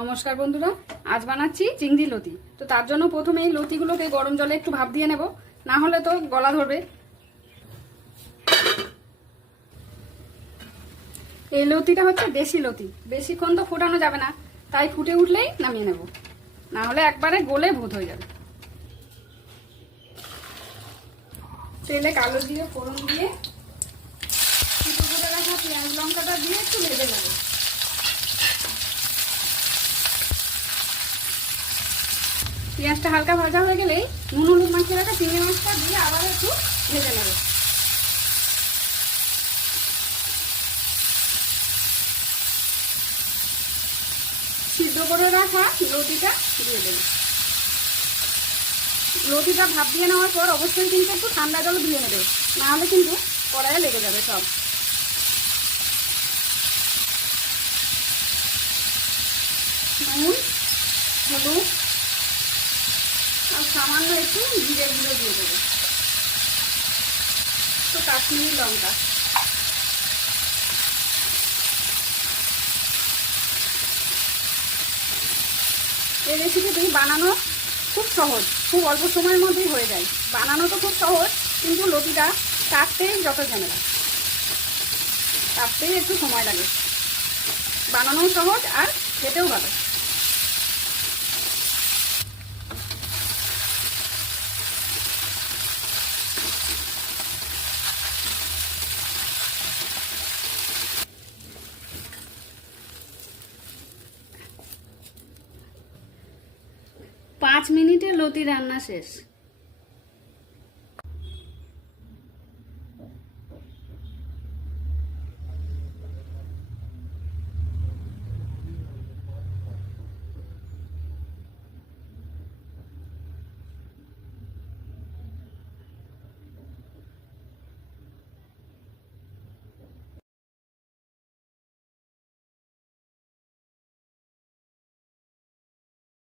নমস্কার বন্ধুরা, আজ বানাচ্ছি চিংড়ি লতি। তো তার জন্য প্রথমে এই লতিগুলোকে গরম জলে একটু ভাপ দিয়ে নেব, না হলে তো গলা ধরবে। এই লতিটা হচ্ছে দেশি লতি, বেশিক্ষণ তো ফোটানো যাবে না, তাই ফুটে উঠলেই নামিয়ে নেব, না হলে একবারে গলে ভূত হয়ে যাবে। তেলে কালো দিয়ে ফোড়ন দিয়ে কুচো করে রাখা পেঁয়াজ লঙ্কাটা দিয়ে একটু ভেজে নেব। পেঁয়াজটা হালকা ভাজা হয়ে গেলেই নুন হলুদ মাখিয়ে রাখা চিংড়ি মাছটা দিয়ে আবার একটু ভেজে নেব। সিদ্ধ করে রাখা লতিটা দিয়ে দেব। লতিটা ভাপ দিয়ে নেওয়ার পর অবশ্যই কিন্তু একটু ঠান্ডা জল ধুয়ে নেবে, না হলে কিন্তু কড়াইয়ে লেগে যাবে সব। নুন, হলুদ আর সামান্য একটু জিরে গুঁড়ো দিয়ে দেবো, তো কাশ্মীরি লঙ্কা। এই রেসিপিটি বানানো খুব সহজ, খুব অল্প সময়ের মধ্যেই হয়ে যায়। বানানো তো খুব সহজ, কিন্তু লতিটা কাটতেই যত ঝামেলা, কাটতেই একটু সময় লাগে। বানানোও সহজ আর খেতেও ভালো। পাঁচ মিনিটে লতি রান্না শেষ।